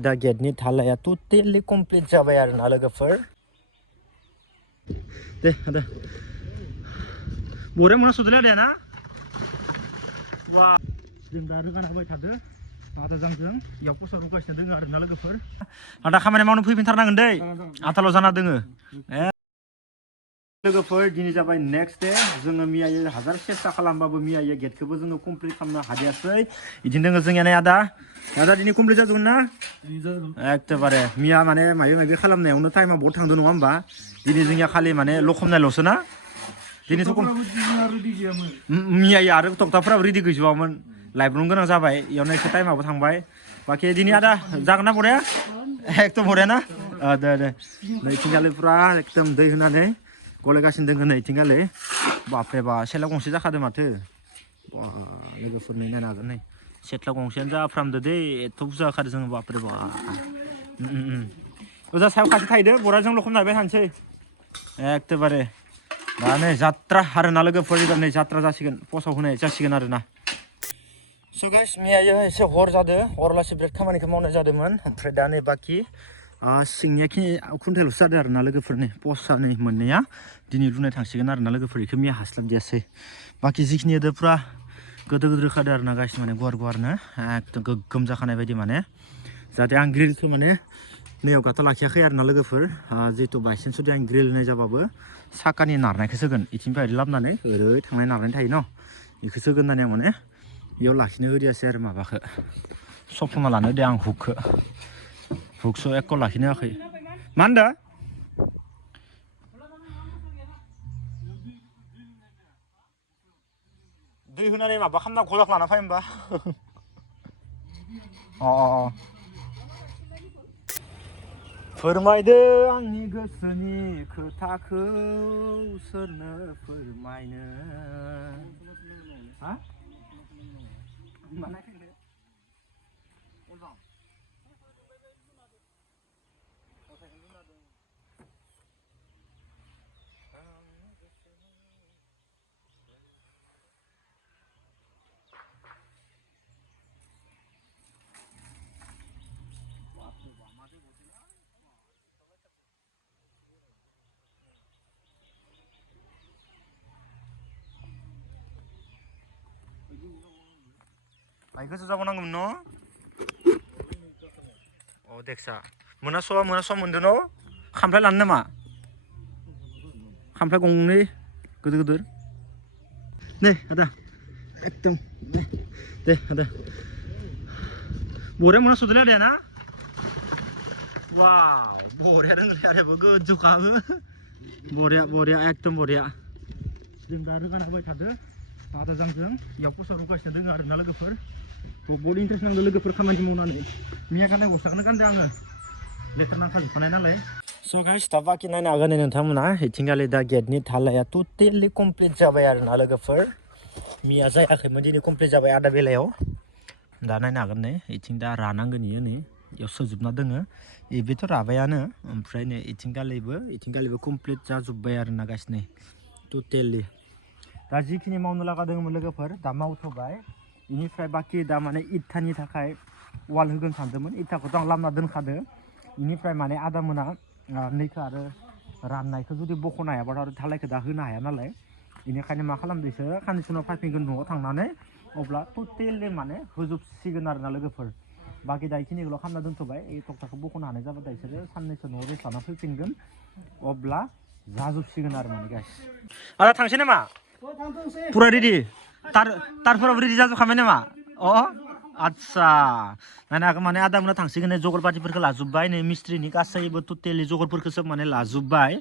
दा गेटनि थालाया totally complete जाबाय आरोना लोगोफोर दे बरे मोना सदले आदाया ना वा जों दा रोगाना होबाय थादो आदाजों इयाव पस्टाव रुगासिनो दोङो आरोना लोगोफोर आदा खामानि मावनो फैफिनथारनांगोन दै आदाल' जाना दोङो लोगोफोर दिनै जाबाय नेक्स्ट डे जोङो मियायै हाजार सेस्था खालामबाबो मियायै गेटखौबो जोङो कमप्लिट खालामनो हादियासै बिदिनो दोङो जोंनिया नै आदा दिनै कमप्लिट जाजोबगोन ना एखेबारे मिया माने माबा खालामनायावनो टाइमा बहुत थांदो नङा होमबा दिनै जोंनिया खालि माने लखबनायल'सो ना दिनैथ' मियायै आरो तक्ताफोराबो रेडि गैजोबामोन लाइब्रन गोनां जाबाय इयावनो एसे टाइमाबो थांबाय बाखि दिनै आदा जागोन ना बरिया एकदम बरिया ना दे नैथिंगालि पुरा एकदम दै होनानै गलायगासिनो दोङो नैथिंगालि बापरे बा सेला गंसे जाखादो माथो बा लोगोफोर नै नायनो हागोन नै सेथला गंसेयानो जाफ्रामदो दै एथ' बुरजा जाखादो जोङो बापरे बा ओजा सायाव खासे थाहैदो बराजों लखबना होबाय थानोसै एखेबारे दा नै जात्रा आरोना लोगोफोर नै जात्रा जासिगोन पस्टआव होनाय जासिगोन आरोना स' गाइस मियायो एसे हर जादो हरलासे बिराद खामानिखौ मावनाय जादोंमोन ओमफ्राय दा नै बाखि सिंनिया खुन्थायाल'सो जादों आरोना लोगोफोरनि पस्टआ नै मोननाया दिनै लुनाय थांसिगोन आरोना लोगोफोर बेखौ मिया हास्लाबदियासै बाखि जिखिनि होदो पुरा गोदोर खादो आरोना गाइस माने गुवारनो एकदम गोग्गोम जाखानाय बायदि माने जाहाथे आं ग्रिलखौ माने नैयाव गाथा लाखियाखै आरोना लोगोफोर जिहेतु बायसान्स जुदि आं ग्रिल होनाय जाबाबो साकानि नारनायखौसो होगोन इथिंनिफ्राय ओरै लाबोनानै ओरै थांनाय नारनाय थायो न' बेखौसो होगोन होननानै आं माने बेयाव लाखिनो होदियासै आरो माबाखौ सफ्लंना लानो होदो आं हुकसो एख' लाखिनो होआखै मा होनदों दै होनानै माबा खालामना गजाखौ लाना फै होमबा फोरमायदो आंनि गोसोनि खोथाखौ सोरनो फोरमायनो हा बाइकखौसो जाबावनांगौमोन न' देखसा मोनासवा मोनदों न' खामफ्लाय लानो नामा खामफ्लाय गंनै गोदोर नै आदा एकदम दे आदा बरिया मोना सदले आदाया ना वाव बरिया रोंलै आदायाबो गोजौखाबो बरिया एकदम बरिया जों दा रोगाना होबाय थादो आदाजों इयाव पस्टाव रुगासिनो दोङो आरोना लोगोफोर बहुत इन्टारेस्ट नांदों लोगोफोर खामानि मावनानै मिया गाननाय गस्लाखौनो गानदों आङो लेथार नांखाजोबखानाय नालाय स' गाइस दा बाखि नायनो हागोन नोंथांमोना इथिंगालि दा गेटनि थालाया टटेलि कमप्लिट जाबाय आरोना लोगोफोर मिया जायाखैमोन दिनै कमप्लिट जाबाय आदा बेलायाव दा नायनो हागोन नै इथिं दा रानांगोन इयो नै इयाव सोजोबना दोङो बेथ' राबायानो ओमफ्राय नै इथिंगालिबो कमप्लिट जाजोब्बाय आरोना गाइस नै टटेलि दा जिखिनि मावनो लागा दङमोन लोगोफोर दा मावथ'बाय बेनिफ्राय बाखि दा माने इथानि थाखाय वाल होगोन सानदोंमोन इथाखौथ' आं लामना दोनखादो बेनिफ्राय माने आदा मोना नैखौ आरो राननायखौ जुदि बख'नो हायाबाथ' आरो धालायखौ दा होनो हाया नालाय बेनिखायनो मा खालामदो बिसोरो साननैसो उनाव फैफिनगोन न'आव थांनानै अब्ला टटेलि माने होजोबसिगोन आरोना लोगोफोर बाखि दा बेखिनिखौल' खालामना दोनथ'बाय এই तक्ताखौ बख'नो हानाय जाबाथाय बिसोरो साननैसो न'आव रेस्ट लाना फैफिनगोन अब्ला जाजोबसिगोन आरो माने गाइस आदा थांसै नामा पुरा रेडि तारफोराबो रेडि जाजोबखाबाय नामा आदसा नायनो हागोन माने आदा मोना थांसिगोन जगर पातिफोरखौ लाजोब्बाय नै मिस्ट्रिनि गासैबो टटेलि जगरफोरखौ सब माने लाजोब्बाय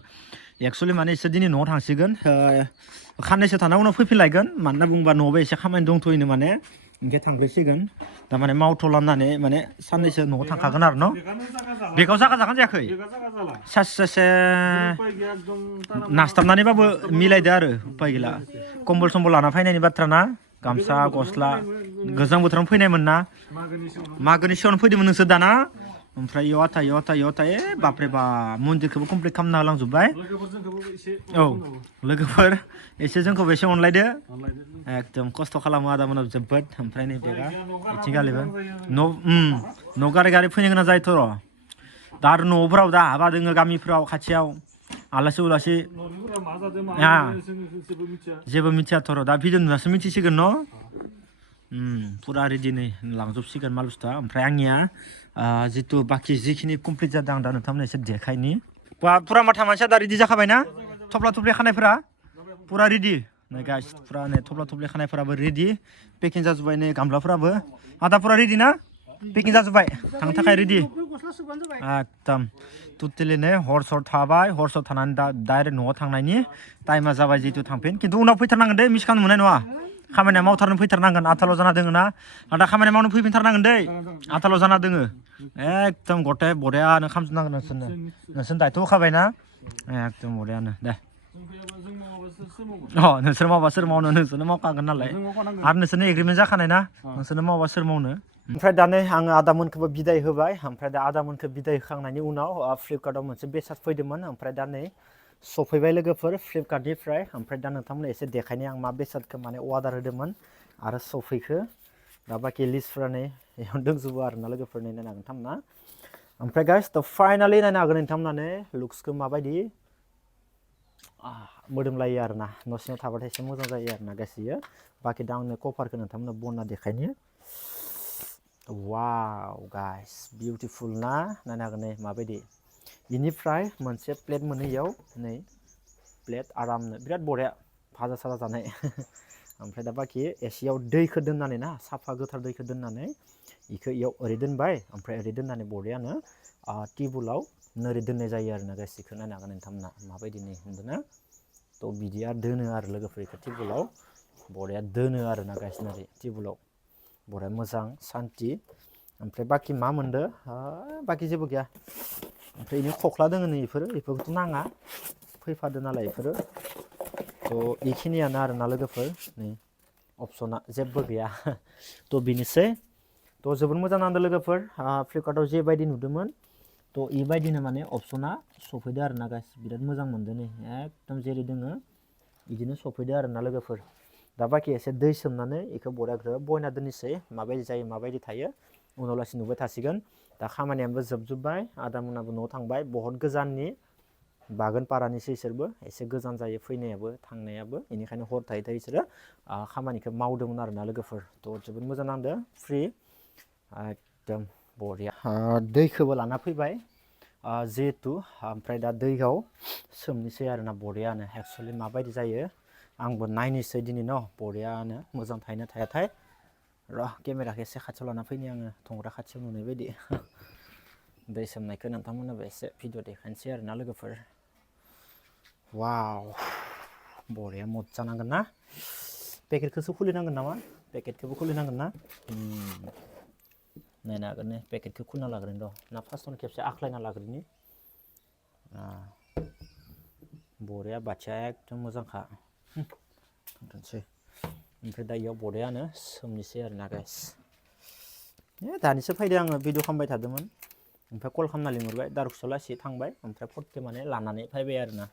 एक्सुवेलि माने इसोर दिनै न'आव थांसिगोन खाननैसो थाना उनाव फैफिनलायगोन मानो होनना बुङोबा न'आवबो एसे खामानि दंथ'योनो माने ओमफ्राय थांफैसिगोन थारमाने मावथ'लामनानै माने साननैसो न'आव थांखागोन आरो न' बेगाव जागा जागोन जायाखै सासे नास्ताबनानैबाबो मिलायदो आरो उपाय गैला कम्बल सम्बल लाना फैनायनि बाथ्रा ना गामसा गस्ला गोजां बोथोरावनो फैनायमोन ना मागोनि सिगाङावनो फैदोंमोन नोंसोर दाना ओमफ्राय इयाव आथा बापरे बा मन्दिरखौबो कमप्लिट खालामना होलांजोब्बाय औ लोगोफोर एसे जोंखौबो एसे अनलायदो एकदम खस्थ' खालामो आदामोनाबो जोबोद ओमफ्राय नै बेगा आथिंगालिबो न' गारि फैनो गोनां जायोथ' र' दा आरो न'फोराव दा हाबा दोङो गामिफ्राव खाथियाव आलासि उलासि जेबो मिथियाथ' र' दा भिडिअ नुनासो मिथिसिगोन न' फुरा रेडि नै लांजोबसिगोन माल बुस्थुआ ओमफ्राय आंनिया जितु बाखि जिखिनि कमप्लिट जादों आं दा नोंथांमोननो एसे देखायनि फुरा माथा मानसिया दा रेडि जाखाबायना थफ्ला थफ्लि खानायफोरा फुरा रेडि नै गाइस फुरा नै थफ्ला थफ्लि खानायफोराबो रेडि पेकिं जाजोब्बाय नै गामलाफोराबो आदा फुरा रेडि ना पेकिं जाजोब्बाय थांनो थाखाय रेडि एकदम टटेलि नै हर थाबाय हर थानानै दा डाइरेक्ट न'आव थांनायनि टाइमा जाबाय जितु थांफिन खिन्थु उनाव फैथारनांगोन दे मिस खालामनो मोननाय नङा खामानिया मावथारनो फैथारनांगोन आथाल' जाना दोङो ना आदा खामानि मावनो फैफिनथारनांगोन दै आथाल' जाना दोङो एकदम गथे बरियानो खालामजोबनांगोन नोंसोरनो दायथ' होखाबायना एकदम बरियानो दे नोंसोर मावबा सोर मावनो नोंसोरनो मावखागोन नालाय आरो नोंसोरनो एग्रिमेन्ट जाखानाय ना नोंसोरनो मावबा सोर मावनो ओमफ्राय दा नै आङो आदामोनखौबो बिदाय होबाय ओमफ्राय दा आदामोनखौ बिदाय होखांनायनि उनाव फ्लिपकार्टआव मोनसे बेसाद फैदोंमोन ओमफ्राय दा नै सफैबाय लोगोफोर फ्लिपकार्टनिफ्राय ओमफ्राय दा नोंथांमोननो एसे देखायनि आं मा बेसादखौ माने अर्डार होदोंमोन आरो सफैखो दा बाखि लिस्टफोरा नै बेयाव दंजोबो आरोना लोगोफोर नै नायनो हागोन नोंथांमोना ओमफ्राय गाइस दा फाइनालि नायनो हागोन नोंथांमोना लुक्सखौ माबायदि मोदोमलायो आरोना न' सिङाव थाबाथाय एसे मोजां जायो आरोना गासैयो बाखि दा आंनो कभारखौ नोंथांमोननो बनना देखायनि वाव गाइस बिउटिफुल ना नायनो हागोन नै माबायदि बेनिफ्राय मोनसे प्लेट मोनो इयाव नै प्लेट आरामनो बिराद बरिया भाजा साजा जानाय ओमफ्राय दा बाखि एसेयाव दैखौ दोननानै ना साफा गोथार दैखौ दोननानै बेखौ इयाव ओरै दोनबाय ओमफ्राय ओरै दोननानै बरियानो टेबोलाव नोरै दोननाय जायो आरोना गाइस बेखौ नायनो हागोन नोंथांमोना माबायदि नै नुदोंना थ' बिदिया दोनो आरो लोगोफोर बेखौ टेबोलाव बरिया दोनो आरोना गाइस नोरै टेबोलाव बरिया मोजां सान्थि ओमफ्राय बाखि मा मोनदो बाखि जेबो गैया ओमफ्राय बेनि खख्ला दोङो नै बेफोरखौथ' नाङा फैफादो नालाय बेफोरो थ' बेखिनियानो आरोना लोगोफोर नै अपसना जेबो गैया थ' बेनोसै थ' जोबोद मोजां नांदों लोगोफोर फ्लिपकार्टआव जेबायदि नुदोंमोन थ' बेबायदिनो माने अपसना सफैदो आरोना गाइस बिराद मोजां मोनदों नै एकदम जेरै दोङो बिदिनो सफैदो आरोना लोगोफोर दा बाखि एसे दै सोमनानै बेखौ बरिया ग्रोब बयना दोननोसै माबायदि जायो माबायदि थायो उनाव लासै नुबाय थासिगोन दा खामानियाबो जोबजोब्बाय आदामोनाबो न'आव थांबाय बहुत गोजाननि बागानपारानिसो इसोरबो एसे गोजान जायो फैनायाबो थांनायाबो बेनिखायनो हर थायै बिसोरो खामानिखौ मावदोंमोन आरोना लोगोफोर थ' जोबोद मोजां नांदों फ्रि एकदम बरिया दैखौबो लाना फैबाय जिहेथु ओमफ्राय दा दैयाव सोमनोसै आरोना बरियानो एक्सुवेलि माबायदि जायो आंबो नायनोसै दिनै न' बरियानो मोजां थायोना थायाथाय र' केमेराखौ एसे खाथियाव लाना फैनि आङो थंग्रा खाथियाव नुनाय बायदि दै सोमनायखौ नोंथांमोननोबो एसे भिडिअ देखायनोसै आरोना लोगोफोर वाव बरिया मजा नांगोन ना पेकेटखौसो खुलिनांगोन नामा पेकेटखौबो खुलिनांगोन ना नायनो हागोन नै पेकेटखौ खुलिना लाग्रोनि र' ना फार्स्टआवनो खेबसे आख्लायना लाग्रोनि बरिया बाथिया एकदम मोजांखा दोनसै ओमफ्राय दा इयाव बरियानो सोमनोसै आरोना गाइस दानिसो फैदो आङो भिडिअ खालामबाय थादोंमोन ओमफ्राय कल खालामना लिंहरबाय दारखुसाव लासै थांबाय ओमफ्राय फटके माने लानानै फैबाय आरोना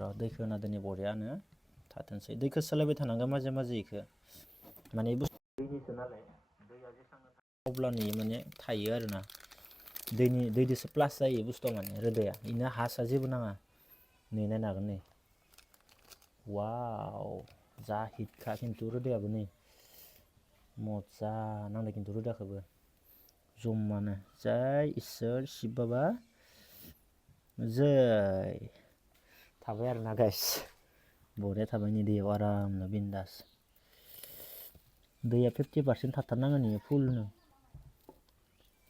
र' दैखौ होना दोनै बरियानो थाथोंसै दैखौ सोलायबाय थानांगौ माजे माजे इखौ माने दैनिसो नालाय दैया जेसांनो अब्लानो माने थायो आरोना दैजोंसो प्लास जायो बुस्थुआ माने रोदाया बेनो हा सा जेबो नाङा नै नायनो हागोन नै वाव जा हिटखा खिन्थु रोदायाबो नै मजा नांदों खिन्थु रोदाखौबो जमानो जै इसोर शिब बाबा जै थाबाय आरोना गाइस बरिया थाबाय नै दैयाव आरामनो बिन्दास दैया 50% थाथारनांगोन इयो फुलनो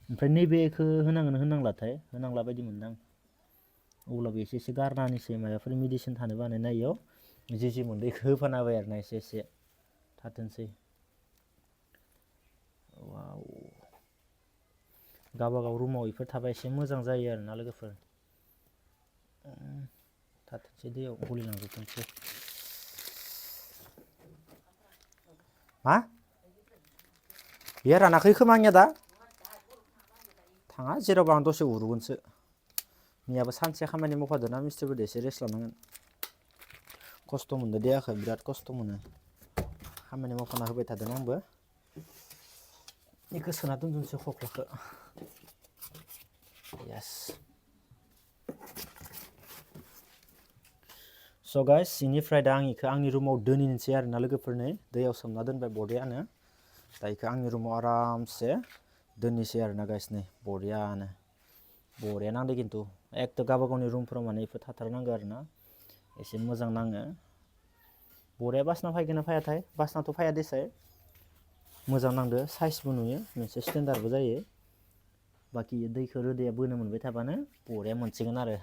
ओमफ्राय नैबेखौ होनांगोन होनांलाथाय होनांला बायदि मोनदां अब्लाबो एसे एसे गारना होनोसै माबाफोर मेडिसिन थानो बानायना इयाव जे मोनदों बेखौ होफाना होबाय आरोना एसे एसे थाथोंसै वाव गावबागाव रुमाव बेफोर थाबा एसे मोजां जायो आरोना लोगोफोर थाथोंसै दैयाव गलिलांजोबथोंसै मा बेयो रानाखै खोमा आंनिया दा थाङा जेरावबो आं दसे उरुगोनसो मैयाबो सानसे खामानि मावफादोंना मिस्ट्रिफोरदो एसे रेस्ट लानांगोन खस्थ' मोनदो देहाखौ बिराद खस्थ' मोनो खामानि मावफाना होबाय थादों आंबो बेखौ सोना दोनदोंसो खख्लाखौ येस स' गाइस इनिफ्राय दा आं इखौ आंनि रुमाव दोनहैनोसै आरोना लोगोफोरनो दैयाव सोमना दोनबाय बरियानो दा इखौ आंनि रुमाव आरामसे दोननोसै आरोना गाइस नै बरियानो बरिया नांदो खिन्थु एकदम गावबा गावनि रुमफोराव माने इफोर थाथारनांगौ आरोना एसे मोजां नाङो बरिया बासना फैगोन ना फैयाथाय बासनाथ' फैया देसाय मोजां नांदो साइसबो नुयो मोनसे स्टेन्डार्डबो जायो बाखि दैखौ रोदाया बोनो मोनबाय थाबानो बरिया मोनसिगोन आरो